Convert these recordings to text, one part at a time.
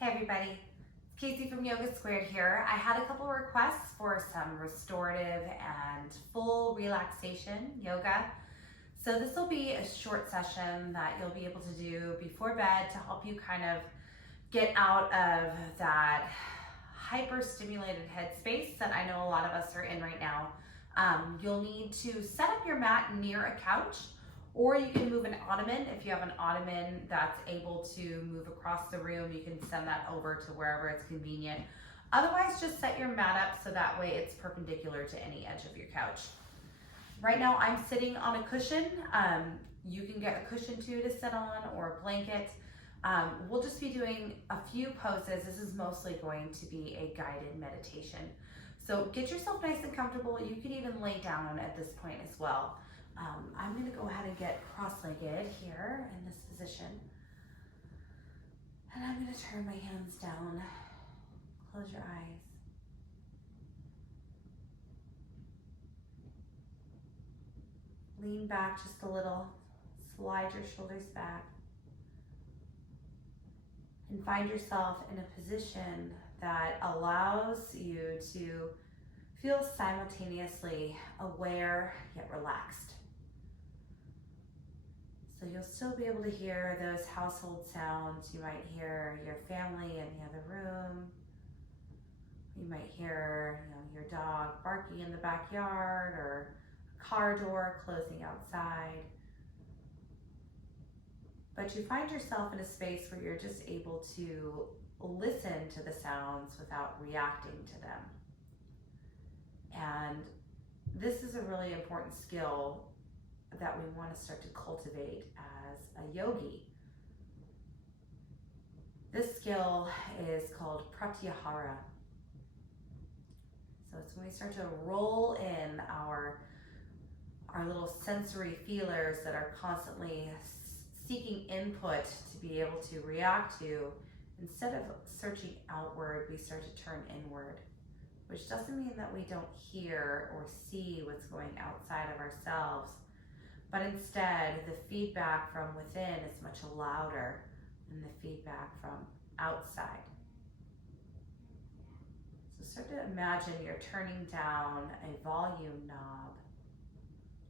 Hey everybody, it's Casey from Yoga Squared here. I had a couple requests for some restorative and full relaxation yoga. So this will be a short session that you'll be able to do before bed to help you kind of get out of that hyper stimulated headspace that I know a lot of us are in right now. You'll need to set up your mat near a couch, or you can move an ottoman. If you have an ottoman that's able to move across the room, you can send that over to wherever it's convenient. Otherwise, just set your mat up so that way it's perpendicular to any edge of your couch. Right now I'm sitting on a cushion. You can get a cushion too to sit on, or a blanket. We'll just be doing a few poses. This is mostly going to be a guided meditation. So get yourself nice and comfortable. You can even lay down at this point as well. I'm going to go ahead and get cross-legged here in this position. And I'm going to turn my hands down. Close your eyes. Lean back just a little. Slide your shoulders back. And find yourself in a position that allows you to feel simultaneously aware yet relaxed. So you'll still be able to hear those household sounds. You might hear your family in the other room. You might hear, your dog barking in the backyard, or a car door closing outside. But you find yourself in a space where you're just able to listen to the sounds without reacting to them. And this is a really important skill that we want to start to cultivate as a yogi. This skill is called pratyahara. So it's when we start to roll in our little sensory feelers that are constantly seeking input to be able to react to. Instead of searching outward, we start to turn inward, which doesn't mean that we don't hear or see what's going outside of ourselves, but instead the feedback from within is much louder than the feedback from outside. So start to imagine you're turning down a volume knob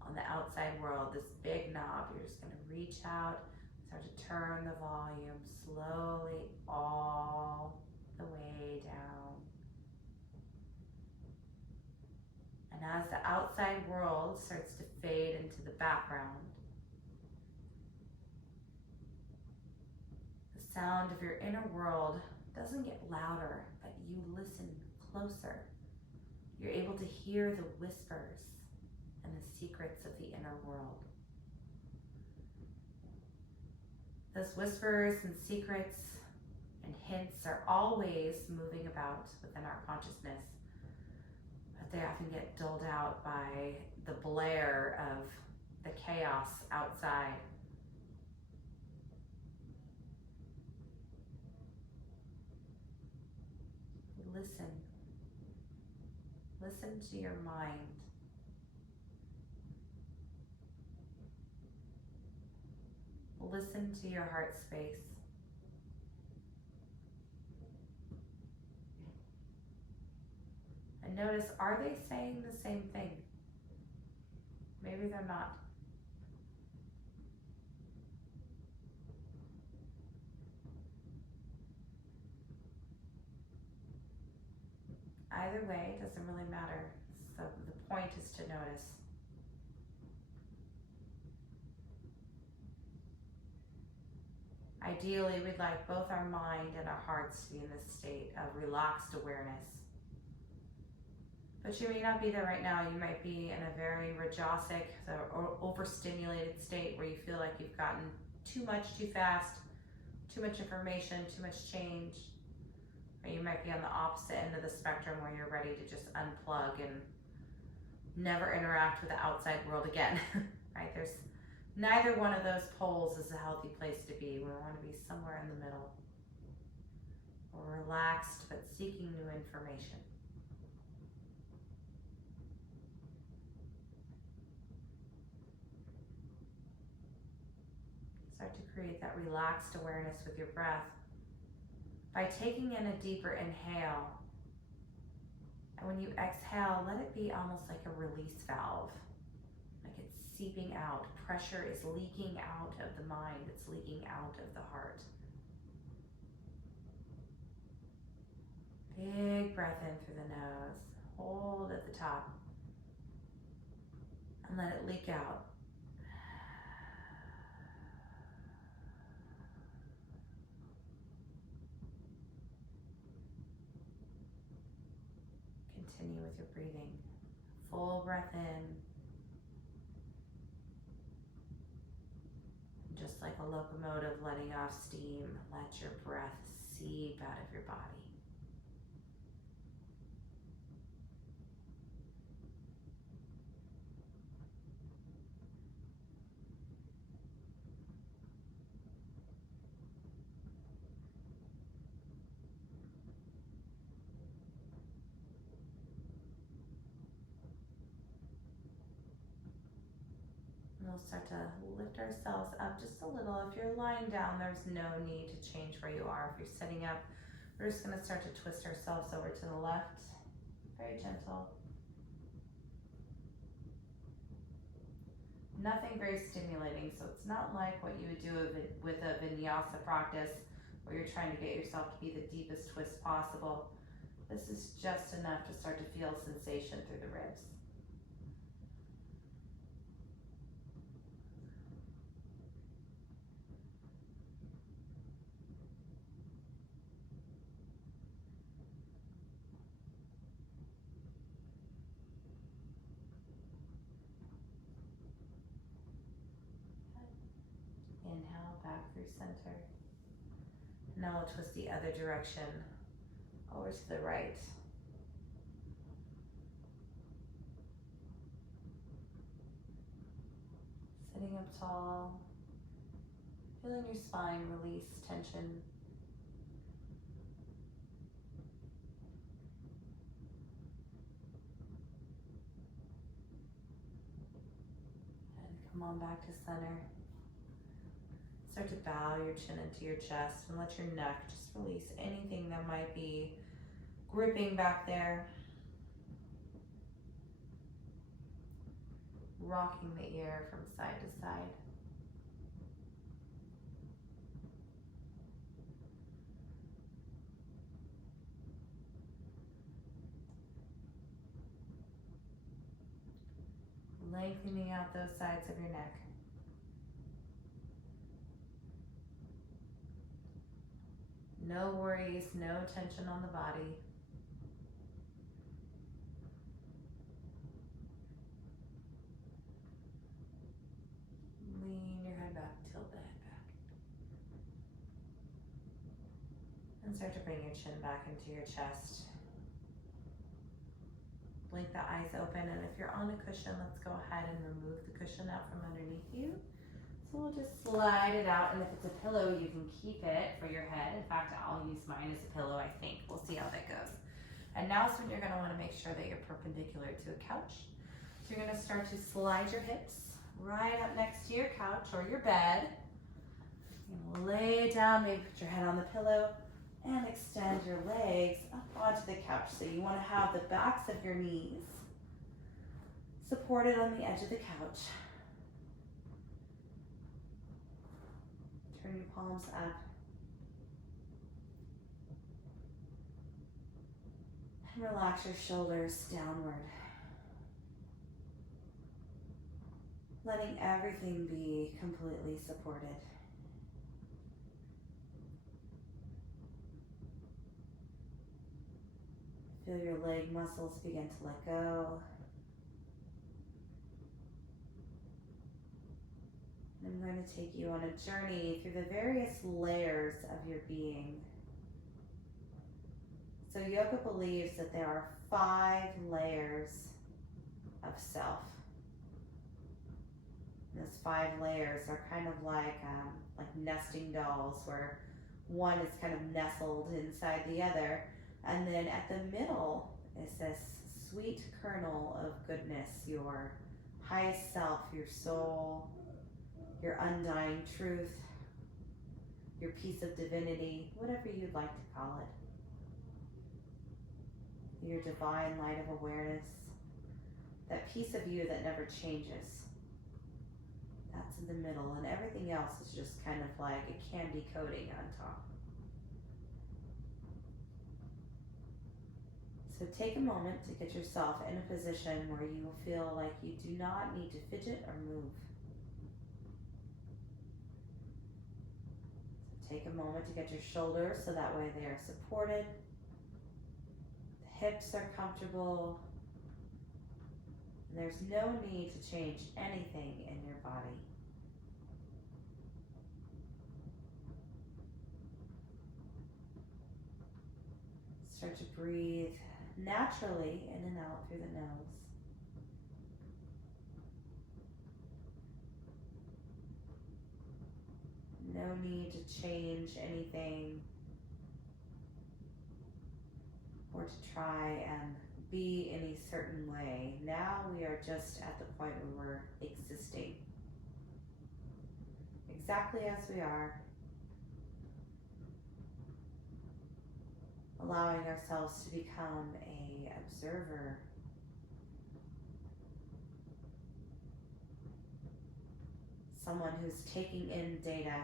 on the outside world, this big knob. You're just going to reach out, start to turn the volume slowly all the way down. And as the outside world starts to fade into the background, the sound of your inner world doesn't get louder, but you listen closer. You're able to hear the whispers and the secrets of the inner world. Those whispers and secrets and hints are always moving about within our consciousness, but they often get dulled out by the blare of the chaos outside. Listen. Listen to your mind. Listen to your heart space. And notice, are they saying the same thing? Maybe they're not. Either way, it doesn't really matter. So the point is to notice. Ideally, we'd like both our mind and our hearts to be in this state of relaxed awareness. But you may not be there right now. You might be in a very rajasic or overstimulated state where you feel like you've gotten too much too fast, too much information, too much change. Or you might be on the opposite end of the spectrum where you're ready to just unplug and never interact with the outside world again, right? There's neither one of those poles is a healthy place to be. We want to be somewhere in the middle. We're relaxed but seeking new information. Start to create that relaxed awareness with your breath. by taking in a deeper inhale. And when you exhale, let it be almost like a release valve, like it's seeping out. Pressure is leaking out of the mind, it's leaking out of the heart. Big breath in through the nose, hold at the top, and let it leak out. Continue with your breathing. Full breath in. Just like a locomotive letting off steam, let your breath seep out of your body. And we'll start to lift ourselves up just a little. If you're lying down, there's no need to change where you are. If you're sitting up, we're just going to start to twist ourselves over to the left. Very gentle. Nothing very stimulating, so it's not like what you would do with a vinyasa practice where you're trying to get yourself to be the deepest twist possible. This is just enough to start to feel sensation through the ribs. Inhale back through center. Now we'll twist the other direction over to the right. Sitting up tall, feeling your spine release tension. And come on back to center. Start to bow your chin into your chest and let your neck just release anything that might be gripping back there. Rocking the ear from side to side. Lengthening out those sides of your neck. No worries, no tension on the body. Lean your head back, tilt the head back. And start to bring your chin back into your chest. Blink the eyes open, and if you're on a cushion, let's go ahead and remove the cushion out from underneath you. So we'll just slide it out, and if it's a pillow, you can keep it for your head. In fact, I'll use mine as a pillow, I think. We'll see how that goes. And now is when you're gonna wanna make sure that you're perpendicular to a couch. So you're gonna start to slide your hips right up next to your couch or your bed. You're gonna lay down, maybe put your head on the pillow, and extend your legs up onto the couch. So you wanna have the backs of your knees supported on the edge of the couch. Turn your palms up. And relax your shoulders downward. Letting everything be completely supported. Feel your leg muscles begin to let go. I'm going to take you on a journey through the various layers of your being. So yoga believes that there are 5 layers of self. And those 5 layers are kind of like nesting dolls, where one is kind of nestled inside the other. And then at the middle is this sweet kernel of goodness, your highest self, your soul, your undying truth. your piece of divinity, whatever you'd like to call it. Your divine light of awareness, that piece of you that never changes. That's in the middle, and everything else is just kind of like a candy coating on top. So take a moment to get yourself in a position where you will feel like you do not need to fidget or move. So take a moment to get your shoulders so that way they are supported. The hips are comfortable. And there's no need to change anything in your body. Start to breathe naturally in and out through the nose. No need to change anything or to try and be any certain way. Now we are just at the point where we're existing exactly as we are, allowing ourselves to become an observer, someone who's taking in data,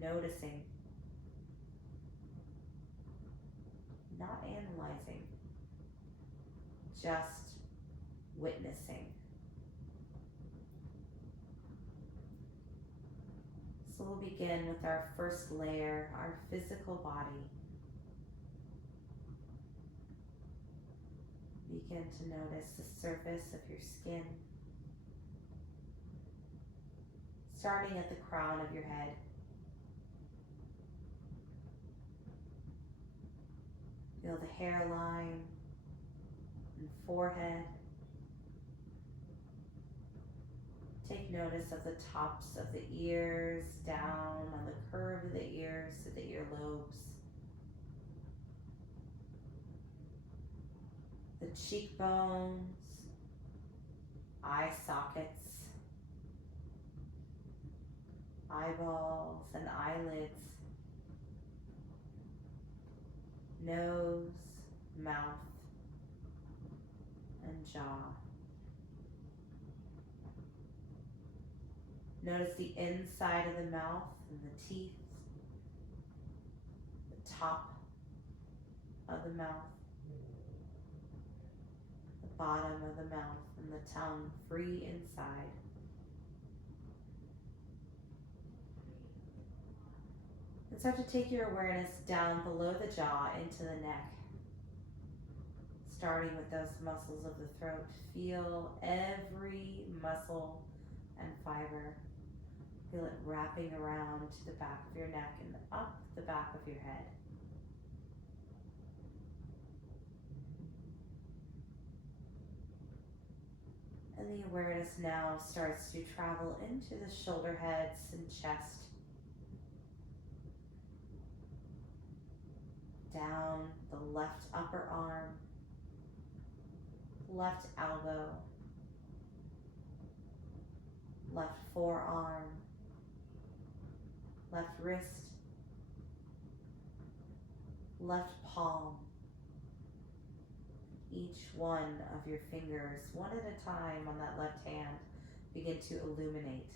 noticing, not analyzing, just witnessing. So we'll begin with our first layer, our physical body. Begin to notice the surface of your skin, starting at the crown of your head. Feel the hairline and forehead. Take notice of the tops of the ears, down on the curve of the ears to the earlobes. The cheekbones, eye sockets, eyeballs and eyelids, nose, mouth, and jaw. Notice the inside of the mouth and the teeth, the top of the mouth, the bottom of the mouth, and the tongue free inside. And start to take your awareness down below the jaw into the neck. Starting with those muscles of the throat. Feel every muscle and fiber. Feel it wrapping around to the back of your neck and up the back of your head. And the awareness now starts to travel into the shoulder heads and chest. Down the left upper arm, left elbow, left forearm, left wrist, left palm. Each one of your fingers, one at a time on that left hand, begin to illuminate.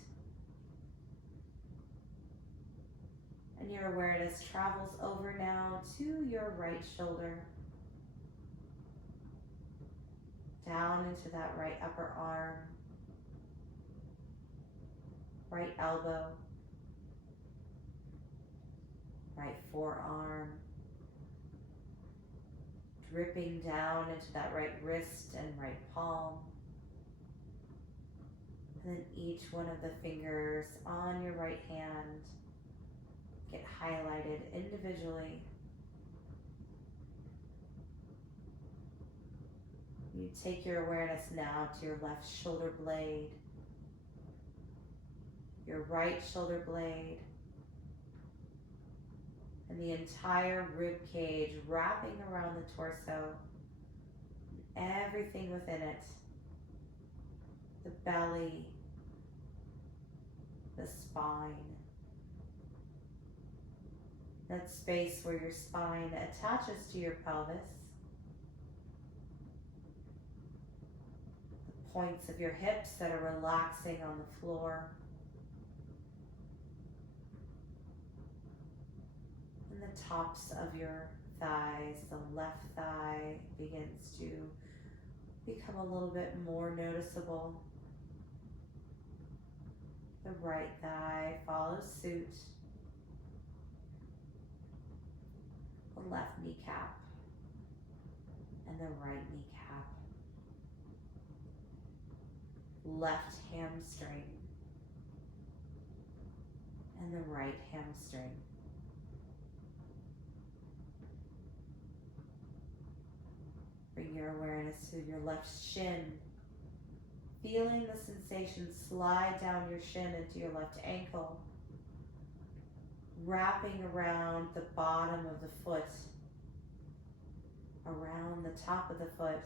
And your awareness travels over now to your right shoulder, down into that right upper arm, right elbow, right forearm, dripping down into that right wrist and right palm. And then each one of the fingers on your right hand get highlighted individually. You take your awareness now to your left shoulder blade, your right shoulder blade, and the entire rib cage wrapping around the torso, everything within it, the belly, the spine, that space where your spine attaches to your pelvis, the points of your hips that are relaxing on the floor, and the tops of your thighs. The left thigh begins to become a little bit more noticeable. The right thigh follows suit. The left kneecap and the right kneecap. Left hamstring and the right hamstring. Bring your awareness to your left shin, feeling the sensation slide down your shin into your left ankle, wrapping around the bottom of the foot, around the top of the foot,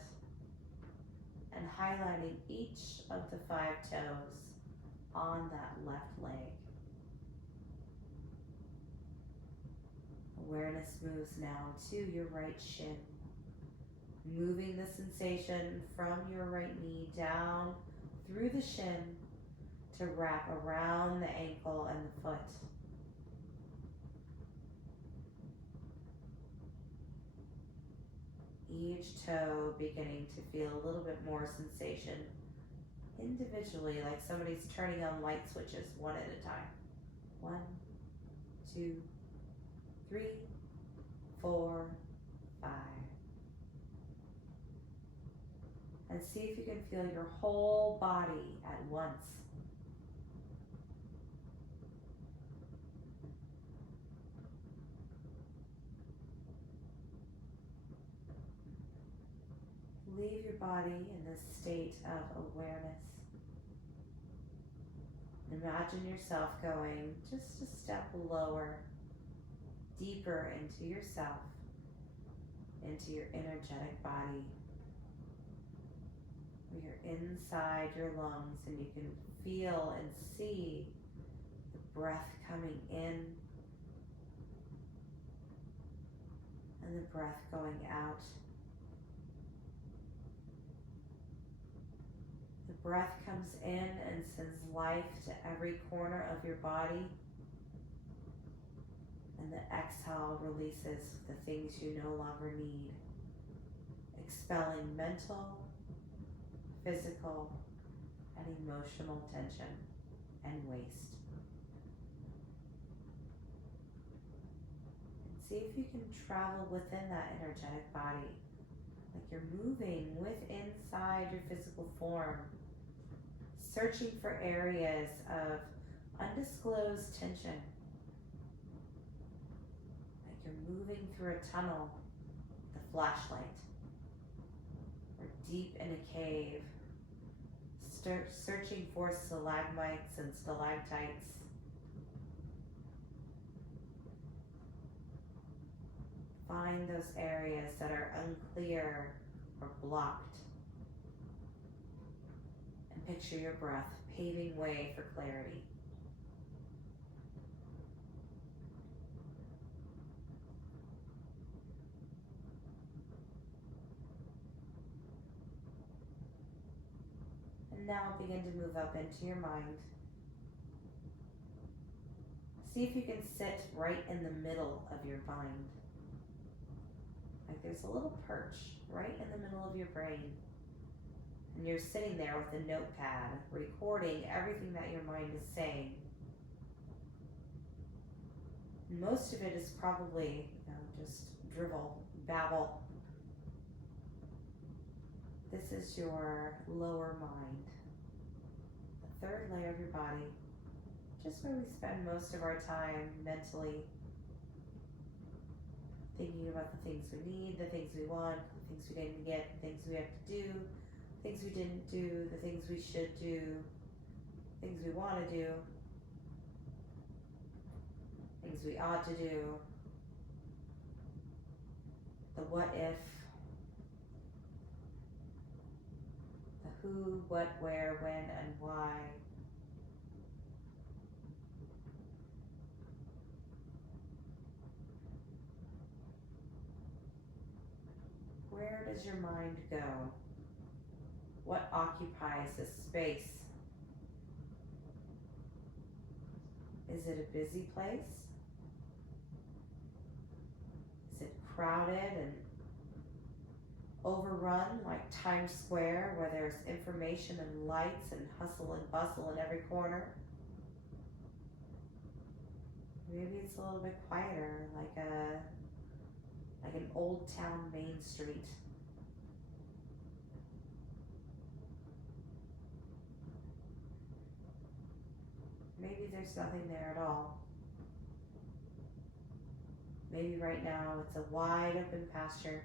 and highlighting each of the 5 toes on that left leg. Awareness moves now to your right shin, moving the sensation from your right knee down through the shin to wrap around the ankle and the foot. Each toe beginning to feel a little bit more sensation individually, like somebody's turning on light switches one at a time. 1, 2, 3, 4, 5. And see if you can feel your whole body at once. Leave your body in this state of awareness. Imagine yourself going just a step lower, deeper into yourself, into your energetic body. You're inside your lungs and you can feel and see the breath coming in and the breath going out. The breath comes in and sends life to every corner of your body, and the exhale releases the things you no longer need, expelling mental, physical, and emotional tension and waste. And see if you can travel within that energetic body, like you're moving inside your physical form, searching for areas of undisclosed tension, like you're moving through a tunnel with a flashlight, or deep in a cave, searching for stalagmites and stalactites. Find those areas that are unclear or blocked, and picture your breath paving way for clarity. Now begin to move up into your mind. See if you can sit right in the middle of your mind. Like there's a little perch right in the middle of your brain. And you're sitting there with a notepad, recording everything that your mind is saying. Most of it is probably just drivel, babble. This is your lower mind, the third layer of your body, just where we spend most of our time mentally thinking about the things we need, the things we want, the things we didn't get, the things we have to do, the things we didn't do, the things we should do, things we want to do, things we ought to do, the what if, the who, what, where, when, and why. does your mind go? What occupies this space? Is it a busy place? Is it crowded and overrun like Times Square, where there's information and lights and hustle and bustle in every corner? Maybe it's a little bit quieter, like an old town main street. Maybe there's nothing there at all. Maybe right now it's a wide open pasture.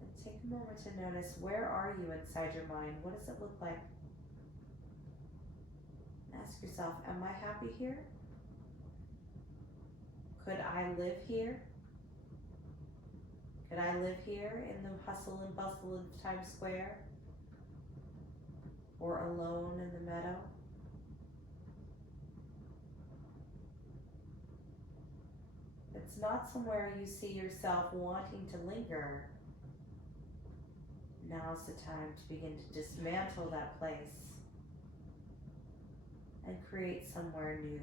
And take a moment to notice, where are you inside your mind? What does it look like? Ask yourself, am I happy here? Could I live here? Could I live here in the hustle and bustle of Times Square? Or alone in the meadow? If it's not somewhere you see yourself wanting to linger, now's the time to begin to dismantle that place and create somewhere new.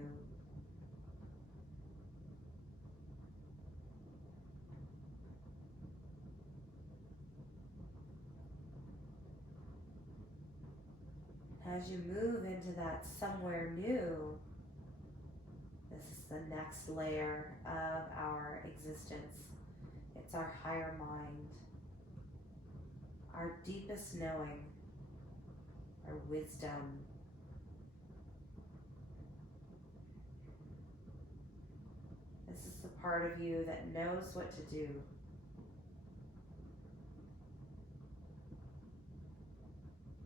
As you move into that somewhere new, this is the next layer of our existence. It's our higher mind, our deepest knowing, our wisdom. This is the part of you that knows what to do.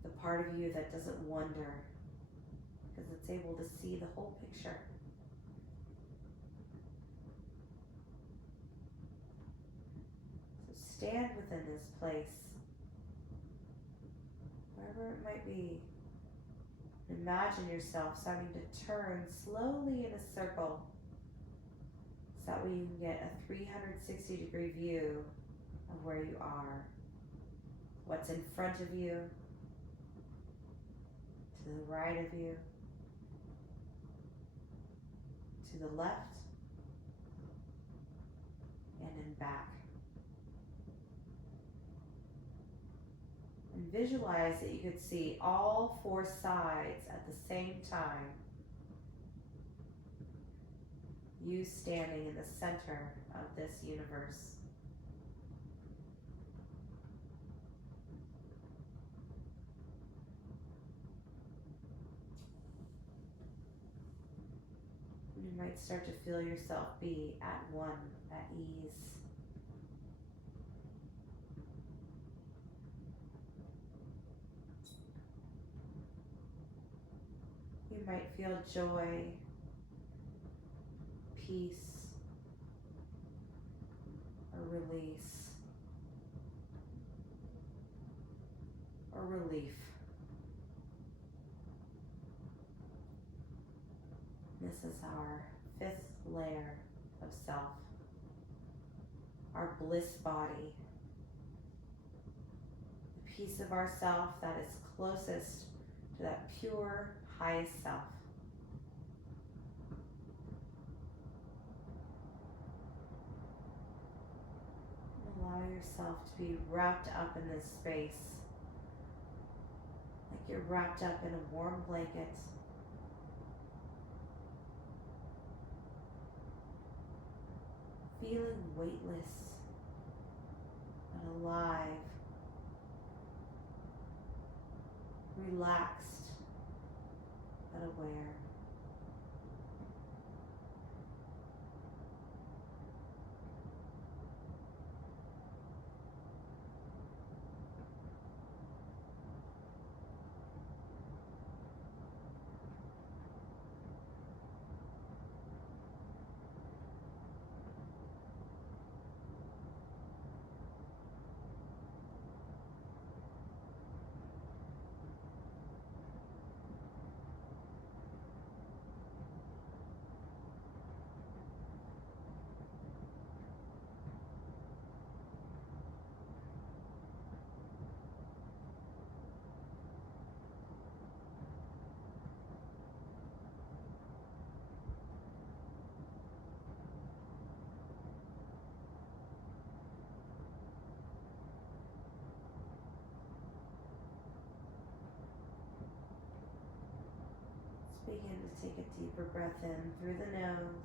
The part of you that doesn't wonder, because it's able to see the whole picture. So stand within this place, wherever it might be. Imagine yourself starting to turn slowly in a circle, so that way you can get a 360-degree view of where you are, what's in front of you, to the right of you, to the left, and then back. And visualize that you could see all four sides at the same time. You standing in the center of this universe. You might start to feel yourself be at one, at ease. You might feel joy, peace, or release, or relief. This is our fifth layer of self, our bliss body, the piece of ourself that is closest to that pure, highest self. Allow yourself to be wrapped up in this space, like you're wrapped up in a warm blanket. Feeling weightless but alive, relaxed but aware. Begin to take a deeper breath in through the nose.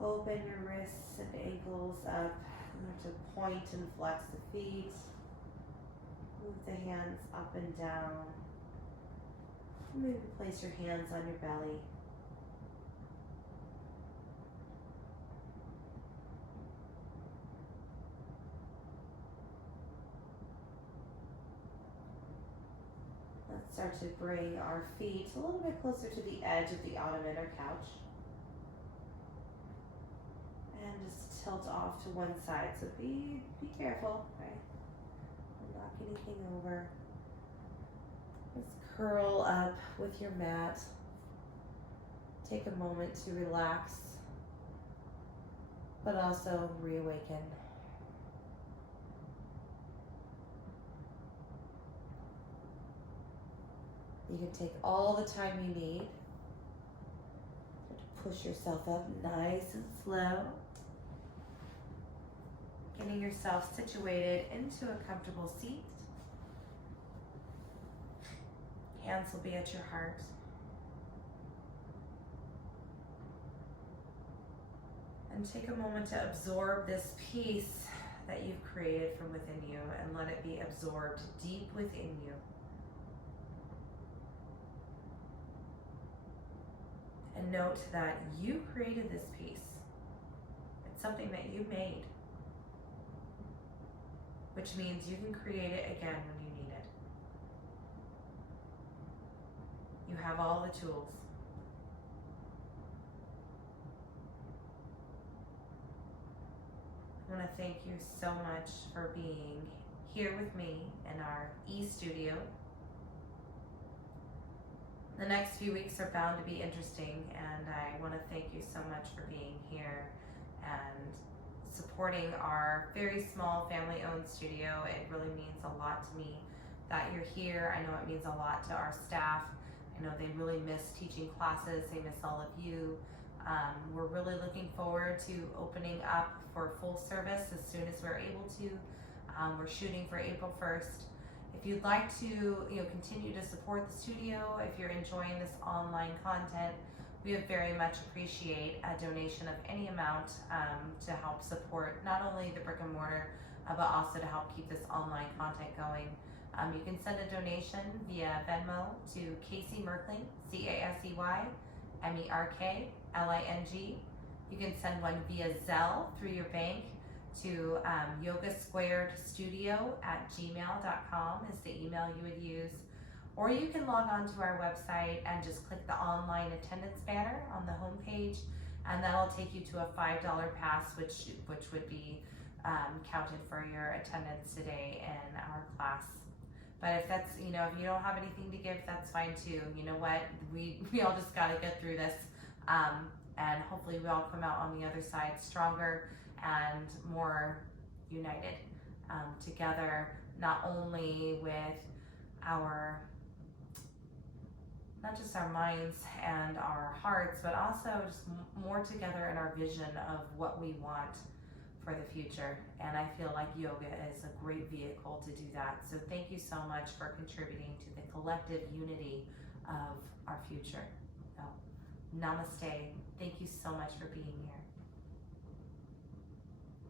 Open your wrists and ankles up. Start to point and flex the feet. Move the hands up and down. Maybe place your hands on your belly. Let's start to bring our feet a little bit closer to the edge of the ottoman or couch. And just tilt off to one side. So be careful, right? Don't knock anything over. Just curl up with your mat. Take a moment to relax, but also reawaken. You can take all the time you need. Push yourself up nice and slow. Getting yourself situated into a comfortable seat. Hands will be at your heart. And take a moment to absorb this peace that you've created from within you and let it be absorbed deep within you. And note that you created this peace. It's something that you made, which means you can create it again when you need it. You have all the tools. I want to thank you so much for being here with me in our e-studio. The next few weeks are bound to be interesting, and I want to thank you so much for being here and supporting our very small family-owned studio. It really means a lot to me that you're here. I know it means a lot to our staff. I know they really miss teaching classes. They miss all of you. We're really looking forward to opening up for full service as soon as we're able to. We're shooting for April 1st. If you'd like to continue to support the studio, if you're enjoying this online content, we would very much appreciate a donation of any amount to help support not only the brick and mortar, but also to help keep this online content going. You can send a donation via Venmo to Casey Merkling, CASEY-MERKLING. You can send one via Zelle through your bank to yogasquaredstudio@gmail.com is the email you would use. Or you can log on to our website and just click the online attendance banner on the homepage, and that'll take you to a $5 pass, which would be counted for your attendance today in our class. But if that's, if you don't have anything to give, that's fine too. You know what? We all just got to get through this, and hopefully we all come out on the other side stronger and more united together, not only with not just our minds and our hearts, but also just more together in our vision of what we want for the future. And I feel like yoga is a great vehicle to do that. So thank you so much for contributing to the collective unity of our future. So, namaste. Thank you so much for being here.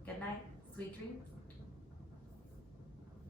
Good night. Sweet dreams.